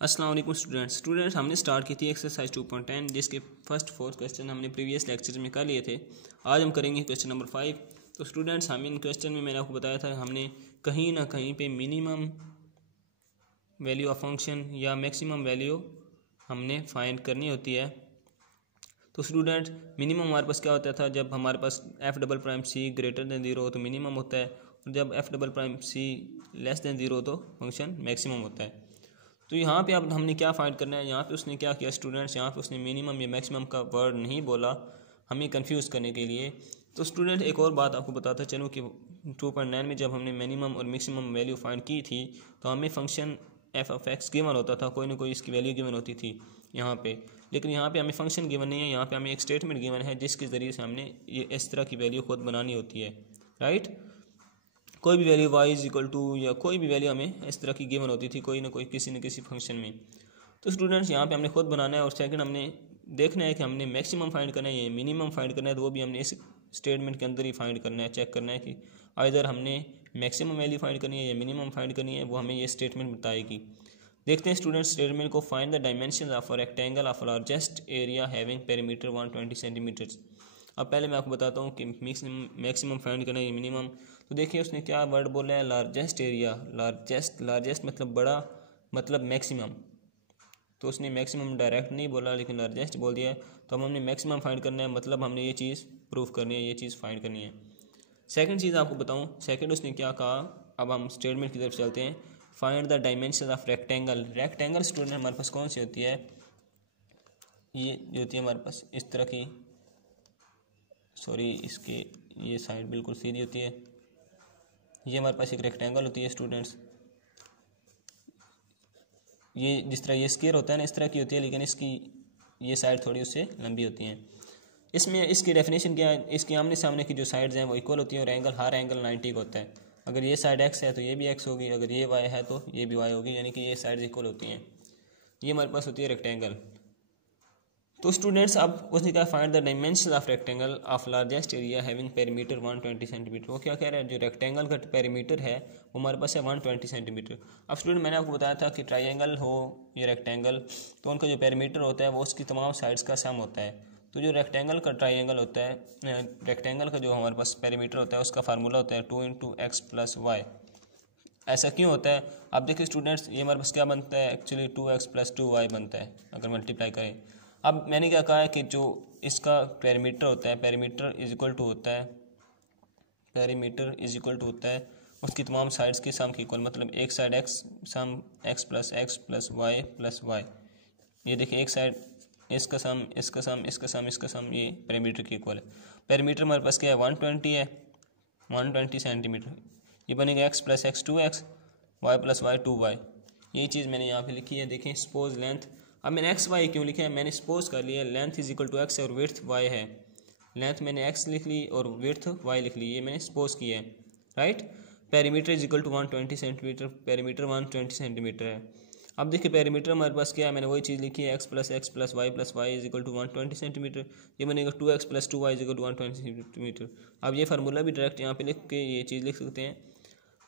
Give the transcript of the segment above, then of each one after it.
अस्सलाम वालेकुम स्टूडेंट्स हमने स्टार्ट की थी एक्सरसाइज 2.10 जिसके फर्स्ट 4 क्वेश्चन हमने प्रीवियस लेक्चर में कर लिए थे। आज हम करेंगे क्वेश्चन नंबर 5। तो स्टूडेंट्स हम इन क्वेश्चन में मैंने आपको बताया था हमने कहीं ना कहीं पे मिनिमम वैल्यू ऑफ फंक्शन या मैक्सिमम वैल्यू हमने फाइंड करनी होती है। तो स्टूडेंट्स मिनिमम हमारे पास क्या होता था, जब हमारे पास f double prime c greater than zero हो तो मिनिमम होता है, और जब f double prime c less than zero हो तो फंक्शन मैक्सिमम होता है। तो यहाँ पे अब हमने क्या फाइंड करना है, यहाँ पे उसने क्या किया स्टूडेंट्स, यहाँ पे उसने मिनिमम या मैक्सिमम का वर्ड नहीं बोला हमें कंफ्यूज करने के लिए। तो स्टूडेंट एक और बात आपको बताता चलूँ कि 2.9 में जब हमने मिनिमम और मैक्सिमम वैल्यू फाइंड की थी तो हमें function F of x given होता था, कोई ना कोई इसकी वैल्यू गिवन होती थी यहाँ पे। लेकिन यहाँ पे हमें फंक्शन गिवन नहीं है, यहाँ पे हमें एक स्टेटमेंट गिवन है जिसके ज़रिए से हमने ये इस तरह की वैल्यू खुद बनानी होती है, राइट। कोई भी value y is equal to या कोई भी वैल्यू हमें इस तरह की गिवन होती थी कोई ना कोई किसी न किसी फंक्शन में। तो स्टूडेंट्स यहाँ पे हमने खुद बनाना है, और सेकंड हमने देखना है कि हमने मैक्सिमम फाइंड करना है या मिनिमम फाइंड करना है, तो वो भी हमने इस स्टेटमेंट के अंदर ही फाइंड करना है, चेक करना है कि आइदर हमने मैक्सिमम वैल्यू फाइंड करनी है या मिनिमम फाइंड करनी है, वो हमें ये स्टेटमेंट बताएगी। देखते हैं स्टूडेंट्स स्टेटमेंट को। Find the dimension of a rectangle of largest area having perimeter 120 centimetres. अब पहले मैं आपको बताता हूँ कि मैक्सिमम फाइंड करना है मिनिमम। तो देखिए उसने क्या वर्ड बोला है, लार्जेस्ट एरिया। लार्जेस्ट मतलब बड़ा, मतलब मैक्सिमम। तो उसने मैक्सिमम डायरेक्ट नहीं बोला लेकिन लार्जेस्ट बोल दिया है। तो हमने मैक्सिमम फाइंड करना है, मतलब हमने ये चीज़ प्रूफ करनी है, ये चीज़ फाइंड करनी है। सेकंड चीज़ आपको बताऊँ, सेकंड उसने क्या कहा, अब हम स्टेटमेंट की तरफ चलते हैं। Find the dimension of rectangle. Rectangle student हमारे पास कौन सी होती है, ये जो होती है हमारे पास इस तरह की, सॉरी इसके ये साइड बिल्कुल सीधी होती है, ये हमारे पास एक रेक्टेंगल होती है स्टूडेंट्स। ये जिस तरह ये स्क्वायर होता है ना इस तरह की होती है, लेकिन इसकी ये साइड थोड़ी उससे लंबी होती हैं। इसमें इसकी डेफिनेशन क्या है, इसके आमने सामने की जो साइड्स हैं वो इक्वल होती हैं, और एंगल हर एंगल 90 का होता है। अगर ये साइड एक्स है तो ये भी एक्स होगी, अगर ये वाई है तो ये भी वाई होगी, यानी कि ये साइड्स इक्वल होती हैं। ये हमारे पास होती है रेक्टेंगल। तो स्टूडेंट्स अब उसने कहा find the dimension of rectangle of largest area having perimeter 120 centimetre. वो क्या कह रहा है, जो रेक्टेंगल का पेरीमीटर है वो हमारे पास है 120 सेंटीमीटर। अब स्टूडेंट मैंने आपको बताया था कि ट्रायंगल हो या रेक्टेंगल तो उनका जो पेरीमीटर होता है वो उसकी तमाम साइड्स का सम होता है। तो जो रेक्टेंगल का ट्रायंगल होता है, रेक्टेंगल का जो हमारे पास पेरीमीटर होता है उसका फार्मूला होता है 2 × x + y। ऐसा क्यों होता है, आप देखिए स्टूडेंट्स ये हमारे पास क्या बनता है, एक्चुअली 2x + 2y बनता है अगर मल्टीप्लाई करें। अब मैंने क्या कहा है कि जो इसका पेरीमीटर होता है, पेरीमीटर इज इक्वल टू होता है उसकी तमाम साइड्स के सम के इक्वल, मतलब एक साइड x सम x + y + y। ये देखिए एक साइड इसका सम इसका सम इसका सम इसका सम, ये पेरीमीटर के इक्वल है। पेरीमीटर हमारे पास क्या है 120 है, 120 सेंटीमीटर। ये बनेगा x + x 2x, y + y 2y। यही चीज़ मैंने यहाँ पे लिखी है। देखें सपोज लेंथ, अब मैंने एक्स वाई क्यों लिखा है, मैंने सपोज कर लिया length is equal to x और विड्थ वाई है। लेंथ मैंने एक्स लिख ली और विड्थ वाई लिख ली, ये मैंने सपोज किया है, right. Perimeter is equal to 120 centimetre, perimeter 120 centimetre है। अब देखिए पेरीमीटर हमारे पास क्या है, मैंने वही चीज़ लिखी है x + y + y is equal to 120 centimetre. ये बनेगा 2x + 2y is equal to 120 centimetre. अब ये फार्मूला भी डायरेक्ट यहाँ पे लिख के ये चीज़ लिख सकते हैं।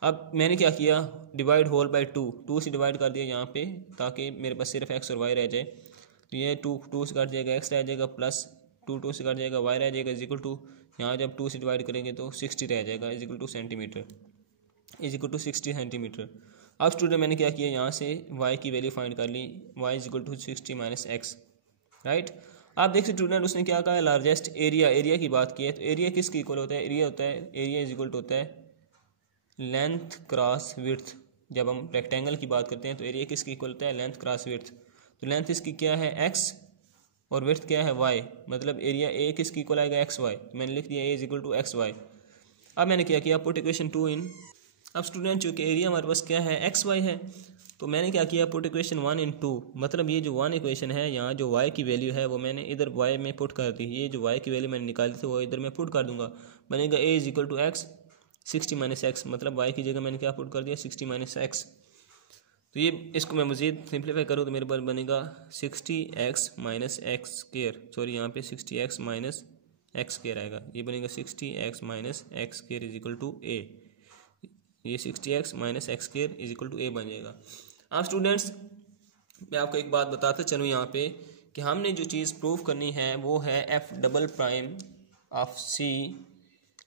अब मैंने क्या किया, डिवाइड होल बाय 2 से डिवाइड कर दिया यहाँ पे, ताकि मेरे पास सिर्फ x और y रह जाए। तो ये 2 से काट जाएगा, x रह जाएगा, प्लस 2 से काट जाएगा, y रह जाएगा, इज इक्वल टू यहाँ जब 2 से डिवाइड करेंगे तो 60 रह जाएगा, is equal to centimetre, is equal to 60 centimetre. अब स्टूडेंट मैंने क्या किया, यहाँ से y की वैल्यू फाइंड कर ली, y is equal to 60 - x, right. आप देखिए स्टूडेंट उसने क्या कहा है, लार्जेस्ट एरिया की बात की है। तो एरिया किसकी इक्वल होता है, एरिया इज इक्वल टू होता है लेंथ क्रॉस विड्थ। जब हम रेक्टेंगल की बात करते हैं तो एरिया किसकी इक्वल होता है, लेंथ क्रॉस विड्थ। तो लेंथ इसकी क्या है x और विड्थ क्या है y, मतलब एरिया ए किसकी इक्वल आएगा xy। तो मैंने लिख दिया a is equal to xy। अब मैंने क्या किया, पुट इक्वेशन 2 इन। अब स्टूडेंट चूँकि एरिया हमारे पास क्या है xy है, तो मैंने क्या किया, पुट इक्वेशन 1 इन 2, मतलब ये जो 1 इक्वेशन है यहाँ जो y की वैल्यू है वो मैंने इधर y में पुट कर दी। ये जो y की वैल्यू मैंने निकाली थी वो इधर मैं पुट कर दूंगा, बनेगा a is equal to x 60 - x, मतलब y की जगह मैंने क्या पुट कर दिया 60 - x। तो ये इसको मैं मज़ीद सिंप्लीफाई करूँ तो मेरे पास बनेगा 60x - x², सॉरी यहाँ पे 60x - x² आएगा, ये बनेगा 60x - x² is equal to a। ये 60x - x² is equal to a बन जाएगा। अब स्टूडेंट्स मैं आपको एक बात बताता चलूँ यहाँ पे कि हमने जो चीज़ प्रूव करनी है वो है f double prime of c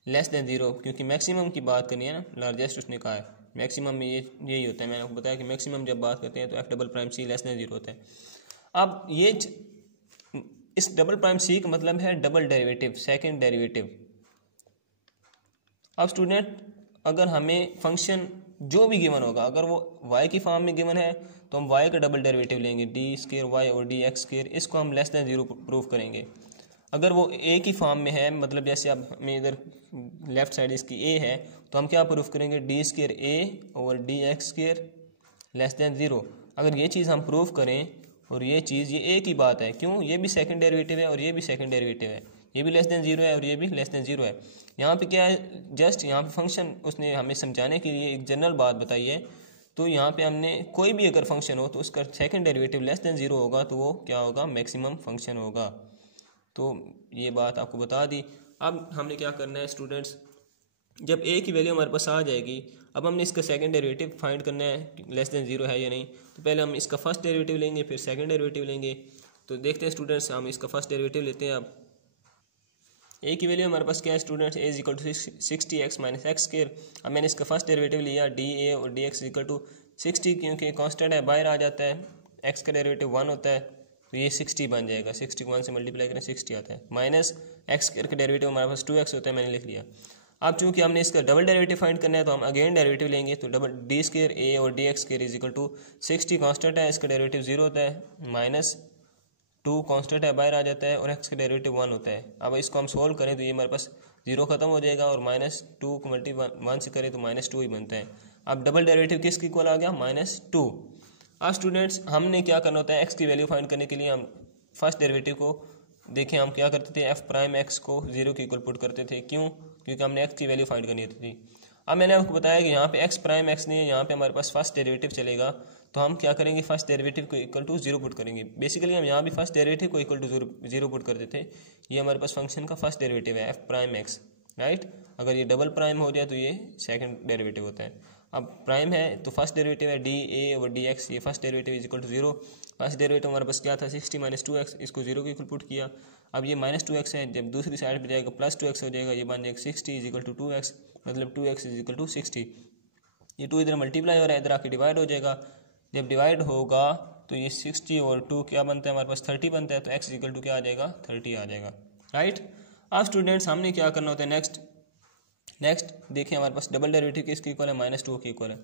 less than zero, क्योंकि मैक्सिमम की बात करनी है ना, लार्जेस्ट उसने कहा है मैक्सिमम में यही होता है। मैंने आपको बताया कि मैक्सिमम जब बात करते हैं तो f double prime c less than zero होता है। अब इस डबल प्राइम सी का मतलब है डबल डेरिवेटिव, सेकंड डेरिवेटिव। अब स्टूडेंट अगर हमें फंक्शन जो भी गिवन होगा, अगर वो y की फॉर्म में गिवन है तो हम y का डबल डेरिवेटिव लेंगे, डी स्क्वायर वाई और डी एक्स स्क्वायर, इसको हम लेस देन ज़ीरो प्रूव करेंगे। अगर वो a की फॉर्म में है, मतलब जैसे अब हमें इधर लेफ्ट साइड इसकी a है, तो हम क्या प्रूफ करेंगे, डी स्क्वायर a और d x square less than zero. अगर ये चीज़ हम प्रूफ करें और ये चीज़, ये एक ही बात है, क्यों, ये भी सेकंड डेरिवेटिव है और ये भी सेकंड डेरिवेटिव है, ये भी लेस देन ज़ीरो है और ये भी लेस देन ज़ीरो है। यहाँ पे क्या है, जस्ट यहाँ पे फंक्शन उसने हमें समझाने के लिए एक जनरल बात बताई है। तो यहाँ पे हमने कोई भी अगर फंक्शन हो तो उसका second derivative less than zero होगा तो वो क्या होगा, मैक्सिमम फंक्शन होगा। तो ये बात आपको बता दी। अब हमने क्या करना है स्टूडेंट्स, जब a की वैल्यू हमारे पास आ जाएगी, अब हमने इसका सेकंड डेरिवेटिव फाइंड करना है लेस देन ज़ीरो है या नहीं। तो पहले हम इसका फर्स्ट डेरिवेटिव लेंगे, फिर सेकंड डेरिवेटिव लेंगे। तो देखते हैं स्टूडेंट्स, हम इसका फर्स्ट डेरिवेटिव लेते हैं। अब a की वैल्यू हमारे पास क्या है students, a equal to 60x minus x square. अब मैंने इसका फर्स्ट डेरिवेटिव लिया डी और डी एक्स इक्वल टू 60, क्योंकि कांस्टेंट है बाहर आ जाता है, x का डेरिवेटिव 1 होता है तो ये 60 बन जाएगा, 60 को 1 से मल्टीप्लाई करें 60 आता है, माइनस एक्स स्क्वायर का डेरिवेटिव हमारे पास 2x होता है, मैंने लिख लिया। अब चूंकि हमने इसका डबल डेरिवेटिव फाइंड करना है तो हम अगेन डेरिवेटिव लेंगे। तो डबल डी स्क्वायर a और d x square is equal to 60 constant है, इसका डेरिवेटिव 0 होता है, माइनस 2 कांस्टेंट है बाहर आ जाता है और x का डेरिवेटिव 1 होता है। अब इसको हम सोल्व करें तो ये हमारे पास 0 खत्म हो जाएगा और माइनस 2 को मल्टीप्लाई 1 से करें तो माइनस 2 ही बनता है। अब डबल डेरिवेटिव किसके इक्वल आ गया, -2। अब स्टूडेंट्स हमने क्या करना होता है, x की वैल्यू फाइंड करने के लिए हम फर्स्ट डेरिवेटिव को देखें, हम क्या करते थे, एफ प्राइम एक्स को 0 के इक्वल पुट करते थे। क्यों, क्योंकि हमने x की वैल्यू फाइंड करनी होती थी। अब मैंने आपको बताया कि यहाँ पे एक्स प्राइम एक्स नहीं है, यहाँ पे हमारे पास फर्स्ट डेरिवेटिव चलेगा। तो हम क्या करेंगे, फर्स्ट डेरिवेटिव को इक्वल टू 0 पुट करेंगे। बेसिकली हम यहाँ भी फर्स्ट डेरिवेटिव को इक्वल टू 0 पुट करते थे। ये हमारे पास फंक्शन का फर्स्ट डेरिवेटिव है एफ प्राइम एक्स, राइट। अगर ये डबल प्राइम हो जाए तो ये सेकंड डेरिवेटिव होता है। अब प्राइम है तो फर्स्ट डेरिवेटिव है डी ए और डी एक्स, ये first derivative is equal to 0। First derivative हमारे पास क्या था, 60 माइनस 2x, इसको 0 के इक्वल पुट किया। अब ये माइनस 2x है, जब दूसरी साइड पे जाएगा प्लस 2x हो जाएगा, ये बन जाएगा 60 इज इक्वल टू 2x, मतलब 2x इज इक्वल टू 60। ये 2 इधर मल्टीप्लाई हो रहा है, इधर आके डिवाइड हो जाएगा। जब डिवाइड होगा तो ये 60 और 2 क्या बनता है, हमारे पास 30 बनता है, तो x इक्वल टू क्या आ जाएगा, 30 आ जाएगा, राइट। अब स्टूडेंट्स हमने क्या करना होता है, नेक्स्ट देखिए हमारे पास डबल डेरिवेटिव किसके इक्वल है, -2 के इक्वल है।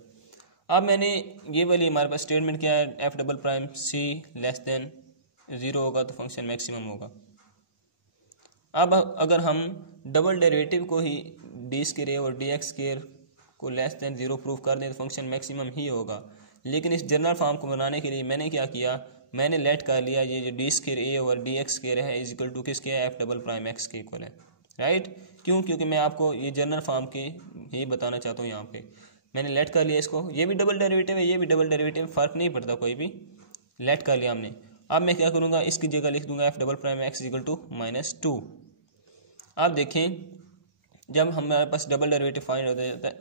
अब मैंने ये वाली हमारे पास स्टेटमेंट क्या है, f double prime c less than 0 होगा तो फंक्शन मैक्सिमम होगा। अब अगर हम डबल डेरिवेटिव को ही डी स्क्वायर और डी एक्स स्क्वायर को लेस देन 0 प्रूफ कर दें तो फंक्शन मैक्सिमम ही होगा। लेकिन इस जनरल फॉर्म को बनाने के लिए मैंने क्या किया, मैंने लेट कर लिया ये जो डी स्क्वायर ए और डी एक्स स्क्वायर है इज इक्वल टू किसके है, एफ डबल प्राइम एक्स के इक्वल है, राइट। क्यों, क्योंकि मैं आपको ये जनरल फॉर्म के ही बताना चाहता हूँ। यहाँ पे मैंने लेट कर लिया इसको, ये भी डबल डेरिवेटिव है, ये भी डबल डेरिवेटिव, फ़र्क नहीं पड़ता कोई भी, लेट कर लिया हमने। अब मैं क्या करूँगा, इसकी जगह लिख दूंगा f double prime x equal to -2। अब देखें जब हमारे पास डबल डेरिवेटिव फाइंड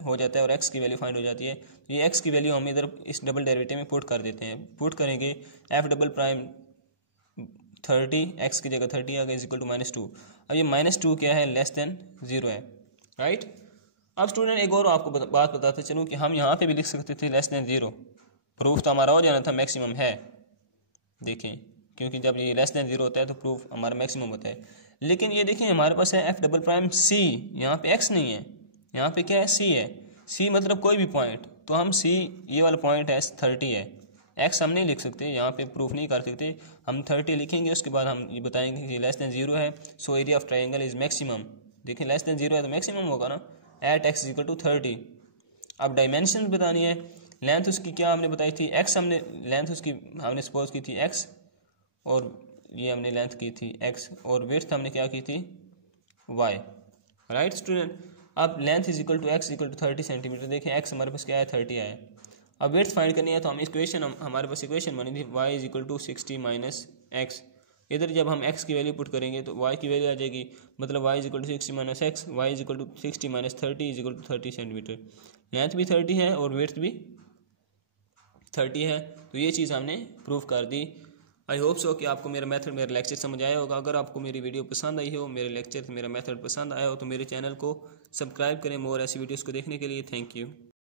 हो जाता है और x की वैल्यू फाइंड हो जाती है, तो ये x की वैल्यू हम इधर इस डबल डेरिवेटिव में पुट कर देते हैं। पुट करेंगे एफ डबल प्राइम 30, x की जगह 30 आ गया, इज इक्वल टू -2। अब ये -2 क्या है, लेस देन 0 है, राइट। अब स्टूडेंट एक और आपको बात बताते चलूँ कि हम यहाँ पे भी लिख सकते थे लेस देन 0, प्रूफ तो हमारा हो जाना था मैक्सिमम है। देखें, क्योंकि जब ये लेस देन 0 होता है तो प्रूफ हमारा मैक्सिमम होता है। लेकिन ये देखिए हमारे पास है एफ डबल प्राइम सी, यहाँ पे x नहीं है, यहाँ पे क्या है, c है। c मतलब कोई भी पॉइंट, तो हम c ये वाला पॉइंट है 30 है, x हम नहीं लिख सकते, यहाँ पे प्रूफ नहीं कर सकते। हम 30 लिखेंगे, उसके बाद हम ये बताएंगे कि लेस देन 0 है, so area of triangle is maximum. देखिए लेस देन 0 है तो मैक्सिमम होगा ना, एट x इक्वल टू 30। अब डायमेंशन बतानी है, लेंथ उसकी क्या हमने बताई थी, x हमने लेंथ उसकी हमने सपोज की थी x, और ये हमने लेंथ की थी x, और विड्थ हमने क्या की थी y, राइट स्टूडेंट। अब length is equal to x equal to 30 centimetre. देखिए x हमारे पास क्या है, 30 आया। अब विड्थ फाइंड करनी है तो हम इक्वेशन हमारे पास इक्वेशन बनी थी y is equal to 60 minus x। इधर जब हम x की वैल्यू पुट करेंगे तो y की वैल्यू आ जाएगी, मतलब y is equal to 60 minus x, y is equal to 60 minus 30 is equal to 30 centimetre. Length भी 30 है और विड्थ भी 30 है। तो ये चीज़ हमने प्रूव कर दी। आई होप सो कि आपको मेरा मेथड, मेरा लेक्चर समझ आया होगा। अगर आपको मेरी वीडियो पसंद आई हो, मेरे लेक्चर, मेरा मेथड पसंद आया हो, तो मेरे चैनल को सब्सक्राइब करें मोर ऐसी वीडियोस को देखने के लिए। Thank you.